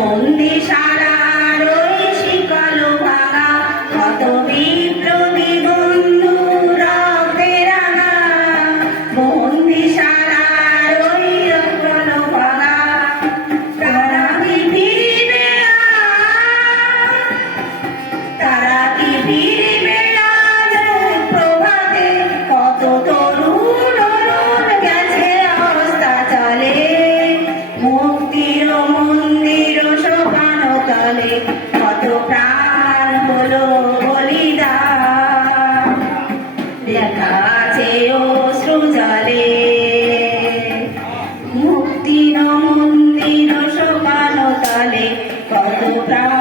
বন্দি সারার ওই শিকল ভাঙা, কত বিপ্লবী বন্ধু রক্তে রাঙা। বন্দি সারার ওই শিকল ভাঙা, তারা কি ফিরিবে তারা কি ফিরিবে আজ প্রভাতে? কত তরুণ অরুণ গেছে অস্তাচলে, মুক্তির মন্দির সোপান তলে কত প্রাণ হলো বলিদান। লেখা আছে অশ্রু জলে, মুক্তির মন্দির সোপান তলে কত প্রাণ